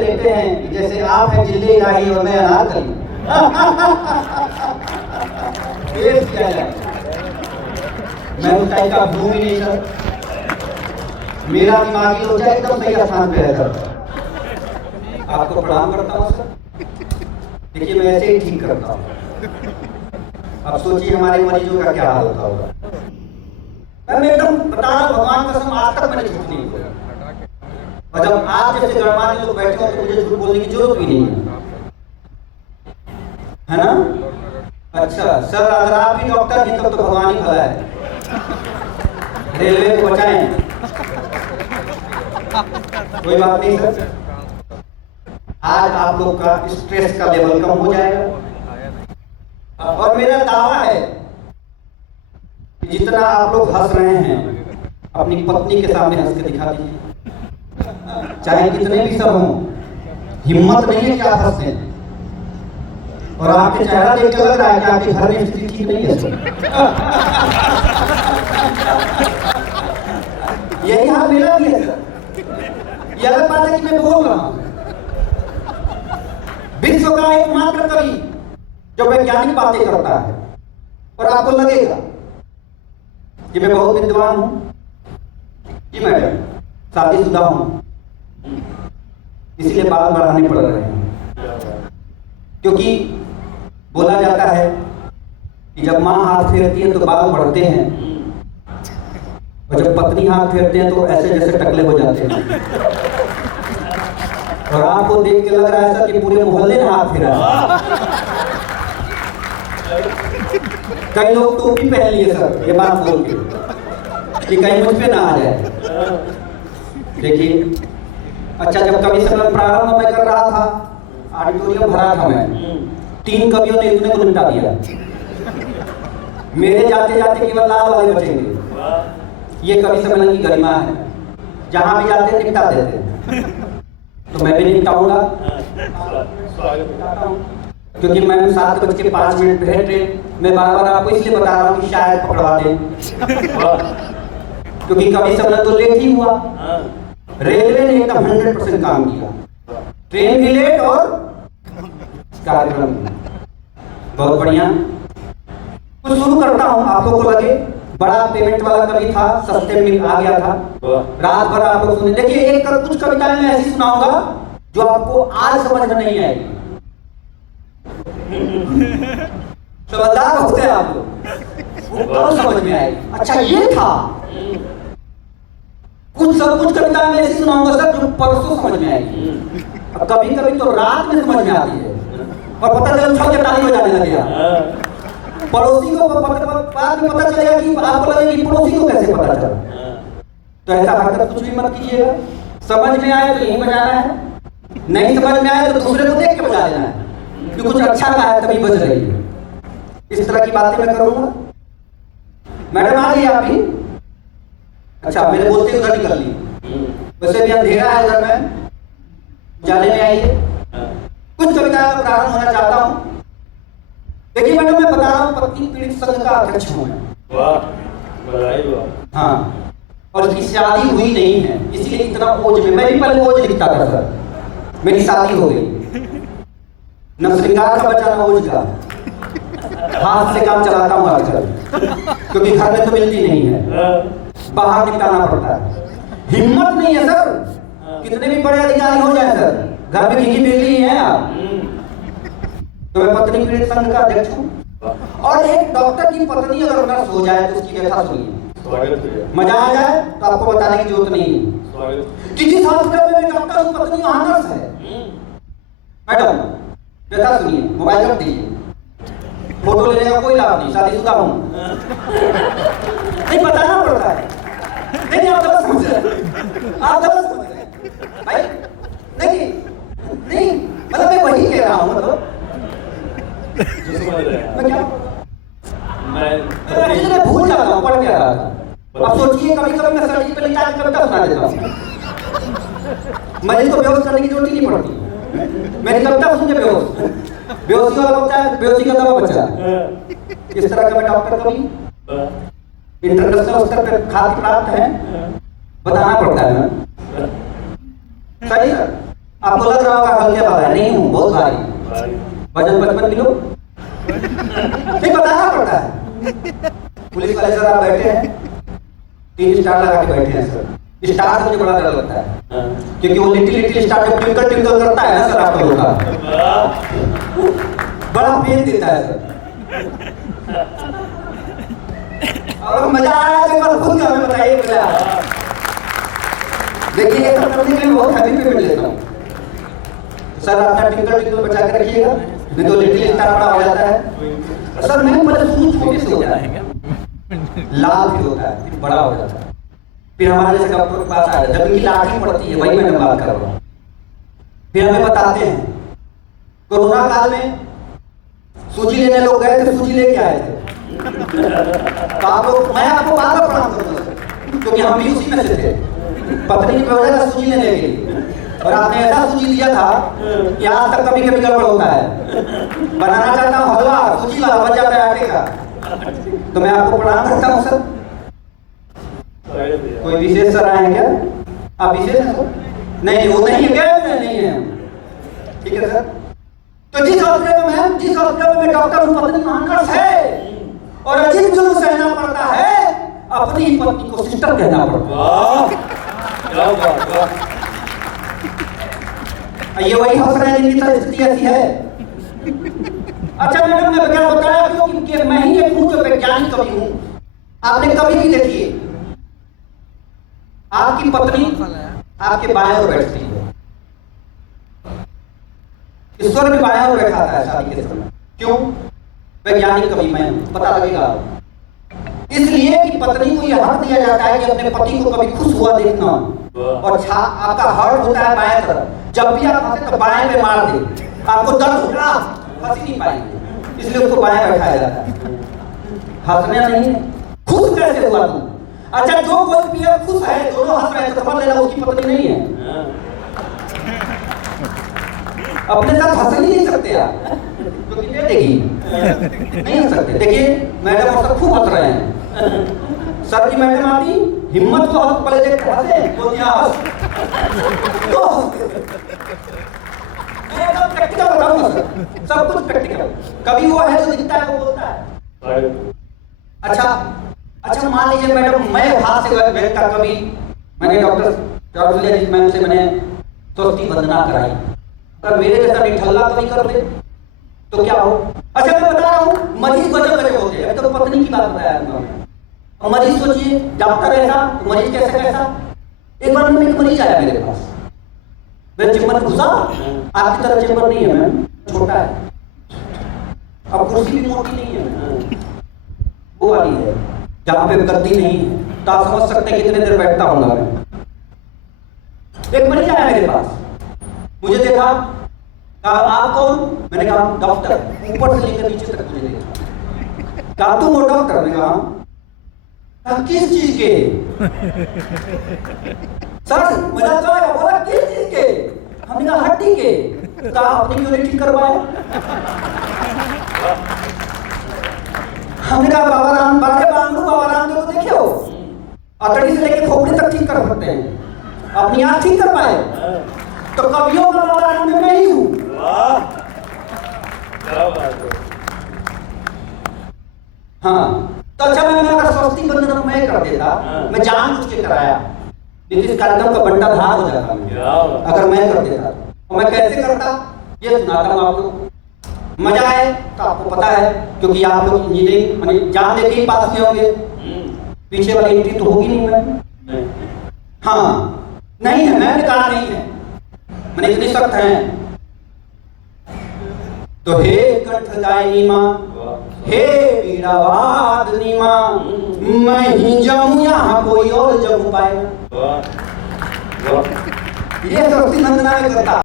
ऐसे लेते हैं जैसे आप हैं जिले इलाही और मैं अनारकली। पेश किया जाए, मैं उस टाइप का हूँ ही नहीं सर। मेरा दिमागी लोचा एकदम सही स्थान पे रहता है। आपको प्रणाम करता हूँ सर। देखिए मैं ऐसे ही ठीक करता हूँ। अब सोचिए हमारे मरीजों का क्या हाल होता होगा। मैं एकदम बता रहा हूँ, भगवान कसम आज तक मैंने झूठ नहीं बोला। और जब आप जैसे गणमान्य लोग बैठे हो तो मुझे झूठ बोलने की जरूरत भी नहीं है ना? अच्छा सर, अगर आप भी डॉक्टर हैं तब तो भगवान ही भला है। रेलवे को बचाएं। कोई बात नहीं सर, आज आप लोग का स्ट्रेस का लेवल कम हो जाएगा। और मेरा दावा है कि जितना आप लोग हंस रहे हैं अपनी पत्नी के सामने हंस के दिखा दीजिए। चाहे कितने भी सब हों, हिम्मत नहीं है कि आप हंसे। और आपके चेहरा देख के लग रहा है कि आपके घर में स्थिति ठीक नहीं है सर। यही हाल मेरा भी है सर। ये अलग बात है कि मैं बोल रहा हूं। विश्व का एकमात्र कवि जो वैज्ञानिक बातें करता है और आपको लगेगा कि मैं बहुत विद्वान हूं। जी मैडम, शादीशुदा हूं, इसलिए बाल बढ़ाने पड़ रहे हैं। क्योंकि बोला जाता है कि जब माँ हाथ फेरती है तो बाल बढ़ते हैं, और जब पत्नी हाथ फेरते हैं तो ऐसे जैसे टकले हो जाते हैं। और आपको देख के लग रहा है सर कि पूरे मोहल्ले ने हाथ फेरा। कई लोग टोपी पहन लिए सर ये बात बोल के कि कहीं मुझ पे ना आ जाए। देखिए, अच्छा जब कवि सम्मेलन प्रारंभ में कर रहा था, ऑडिटोरियम भरा था, मैं 3 कवियों ने इतने को निपटा दिया। मेरे जाते जाते केवल लाल वाले बचेंगे। ये कवि सम्मेलन की गरिमा है, जहां भी जाते निपटा देते। तो मैं भी निपटाऊंगा, क्योंकि मैं 7:05 है ट्रेन। मैं बार बार आपको इसलिए बता रहा हूँ कि शायद पकड़वा दें, क्योंकि कवि सम्मेलन तो लेट ही हुआ। रेलवे ने एकदम 100% काम किया, ट्रेन भी लेट और कार्यक्रम भी। बहुत बढ़िया। कुछ शुरू करता हूँ, आप लोगों को लगे बड़ा पेमेंट वाला कवि था, सस्ते में आ गया था, रात भर आप लोग सुने। देखिए एक कुछ कविताएं मैं ऐसी सुनाऊंगा जो आपको आज समझ में नहीं आएगी। समझदार होते हैं आप लोग, वो कब समझ में आएगी। अच्छा ये था। कुछ कविता मैं ऐसी सुनाऊंगा सर जो परसों समझ में आएगी। अब कभी कभी तो रात में समझ में आती है और पता चला उछल के ताली बजाने लग गया। पड़ोसी को बाद में पता चलेगा कि आपको लगेगा कि पड़ोसी को कैसे पता चला। तो ऐसा हरकत कुछ भी मत कीजिएगा। समझ में आए तो यहीं बजाना है, नहीं समझ में आए तो दूसरे को देख के बजा देना है कि कुछ अच्छा कहा है तभी बज रही है। इस तरह की बातें मैं करूंगा। मैडम आ गई आप भी? अच्छा, मेरे बोलते उधर निकल ली। वैसे भी अंधेरा है उधर में, जाने में आइए। कुछ कविता का प्रारंभ होना चाहता हूँ। देखिए मैडम, मैं बता रहा हूँ पत्नी पीड़ित संघ का अध्यक्ष हूँ मैं। वाह, बधाई हो। हाँ, और इसकी शादी हुई नहीं है, इसलिए इतना ओझ में। मैं भी पहले ओझ लिखता था सर, मेरी शादी हो गई। न श्रृंगार का बचा न ओझ का। हाथ से काम चलाता हूँ आजकल, क्योंकि घर में तो मिलती नहीं है, बाहर निकालना पड़ता है। हिम्मत नहीं है सर, कितने भी बड़े अधिकारी हो जाए सर, घर में घी बिजली है आप। तो मैं पत्नी पीड़ित संघ का अध्यक्ष हूँ। और एक डॉक्टर की पत्नी अगर नर्स हो जाए तो उसकी व्यथा सुनिए। मजा आ जाए तो आपको बताने की जरूरत नहीं है कि जिस हॉस्पिटल में डॉक्टर की पत्नी वहां नर्स है। मैडम व्यथा सुनिए, मोबाइल रख दीजिए, फोटो लेने का कोई लाभ नहीं, शादीशुदा हूं। नहीं बताना पड़ता है। नहीं आप गलत समझ रहे हैं, आप गलत समझ रहे हैं भाई। नहीं नहीं, मतलब मैं वही कह रहा हूँ। मतलब मैं क्या मैं भूल जाता हूँ, पढ़ क्या रहा था। अब सोचिए कभी कभी मैं सर्दी पे लिखा कविता सुना देता हूँ। मुझे तो बेहोश करने की जरूरत ही नहीं पड़ती। मेरी कविता सुन के बेहोशी वाला होता है, बेहोशी का दवा बच्चा। इस तरह का मैं डॉक्टर कभी इंटरनेशनल स्तर पर ख्याति प्राप्त है, बताना पड़ता है ना। सही सर, आपको लग रहा होगा हल्के वाला है, नहीं हूँ, बहुत भारी। भारी। वजन 55 किलो नहीं, बताना पड़ता है। पुलिस वाले सर आप बैठे हैं, 3 स्टार लगा के बैठे हैं सर। स्टार से मुझे बड़ा डर लगता है, हाँ। क्योंकि वो लिटिल स्टार जब ट्विंकल ट्विंकल करता है ना सर आपका लोग का, बड़ा पेन देता है सर। और मजा आ रहा है तो एक बार खुद हमें बताइए भैया। देखिए ये सब करने के लिए बहुत हैवी पेमेंट लेता हूँ सर। अपना ट्विंकल ट्विंकल बचा के रखिएगा, नहीं तो लिटिल स्टार बड़ा हो जाता है सर। मैं मतलब छोटे से हो जाता है, लाल भी होता है, फिर बड़ा हो जाता है, फिर हमारे जैसे डॉक्टर के पास आया जब इनकी लाठी पड़ती है, वही मैंने बात कर रहा हूँ। फिर हमें बताते हैं कोरोना काल में सूजी लेने लोग गए थे, सूजी लेके आए थे, तो आप लोग, मैं आपको बार बार प्रणाम करूंगा क्योंकि हम भी उसी में से थे। पत्नी की वजह से सूजी लेने के लिए, और आपने ऐसा सूजी दिया था कि आज तक कभी कभी गड़बड़ होता है। बनाना चाहता हूँ हलवा, सूजी वाला बन जाता है आटे का। तो मैं आपको प्रणाम करता हूँ सर। कोई विशेष सर आए हैं क्या? आप विशेष हैं सर? नहीं, वो नहीं है क्या? नहीं है, ठीक है सर। तो जिस हॉस्पिटल में डॉक्टर हूँ, पत्नी वहाँ नर्स है, और अजीब जुल्म सहना पड़ता है, अपनी ही पत्नी को सिस्टर कहना पड़ता है। ये वही हंस रहे हैं जिनकी स्थिति ऐसी है। अच्छा मैडम, मैं क्या बताया क्योंकि मैं ही एक हूँ जो वैज्ञानिक कवि हूँ। आपने कभी भी देखिए, आपकी पत्नी आपके बाएं ओर बैठती है, ईश्वर भी बाएं ओर बैठा है शादी के समय। क्यों? वैज्ञानिक कवि मैं, पता लगेगा। इसलिए कि पत्नी को यह हक दिया जाता है कि अपने पति को कभी खुश हुआ देखना, और आपका हार्ट होता है बाएं तरफ, जब भी आप हंसे तो बाएं पे मार दे, आपको दर्द होगा, हंस ही नहीं पाएंगे, इसलिए उसको बाएं बैठाया जाता है। हंसना नहीं, खुश कैसे हुआ तू? अच्छा, जो कोई पियर खुश है, दोनों हंस रहे हैं, तो समझ लेना उसकी पत्नी नहीं है। अपने साथ हंस नहीं सकते आप, तो कितने देगी नहीं हंस सकते। देखिए मैडम और सब खूब हंस रहे हैं। सर की मैडम आती, हिम्मत को हंस पहले देख हंसे, तो यहाँ हंस, तो मैं एकदम प्रैक्टिकल बताऊंगा सर, सब कुछ प्रैक्टिकल। कभी वो है जो दिखता है वो बोलता है। अच्छा मान लीजिए मैडम, मैं हाथ से बैठता, कभी मैंने डॉक्टर मैम से मैंने स्वस्ति वंदना कराई, पर मेरे जैसा निठल्ला कभी कर दे तो क्या हो? अच्छा मैं बता रहा हूँ, मरीज गजब होते हैं। तो पत्नी की बात बताया और मरीज सोचिए, डॉक्टर ऐसा तो मरीज कैसा। एक बार में एक मरीज आया मेरे पास, मैं चेम्बर घुसा, आपकी तरह चेम्बर नहीं है मैम, छोटा है, अब कुर्सी भी मोटी नहीं है, वो वाली है जहाँ पे गद्दी नहीं है, तो आप समझ सकते हैं कितने देर बैठता हूँ मैं। एक मरीज आया मेरे पास, मुझे देखा, कहा आप कौन? मैंने कहा डॉक्टर। ऊपर से लेकर नीचे तक मुझे देखा, कहा तुम हो डॉक्टर? मैंने कहा किस चीज के? सर मजा तो आया, बोला किस चीज के? हमने कहा हड्डी के। कहा अपनी क्यों नहीं ठीक करवाए? हमने कहा बाबा रामदेव को देखियो, अतड़ी से लेकर खोपड़ी तक ठीक कर सकते हैं, अपनी आँख ठीक कर पाए? तो कवियों का बाबा रामदेव मैं ही हूँ। हाँ, तो अच्छा मैं अगर स्वस्ति वंदना मैं कर देता, मैं जानबूझ के कराया, इस कार्यक्रम का बंटा धार हो जाता अगर मैं कर देता। और मैं कैसे करता ये सुनाता हूँ आप लोग, मजा आए तो आपको पता है, क्योंकि आप लोग इंजीनियरिंग जान लेके ही पास में होंगे, पीछे वाली एंट्री तो होगी नहीं। मैं हाँ नहीं है, मैंने कहा नहीं है, मैंने इतनी सख्त है। तो हे कंठदायिनी माँ, हे वीरावादिनी माँ, मैं ही जाऊं यहाँ कोई और जग पाए। ये स्वस्ति वंदना में करता।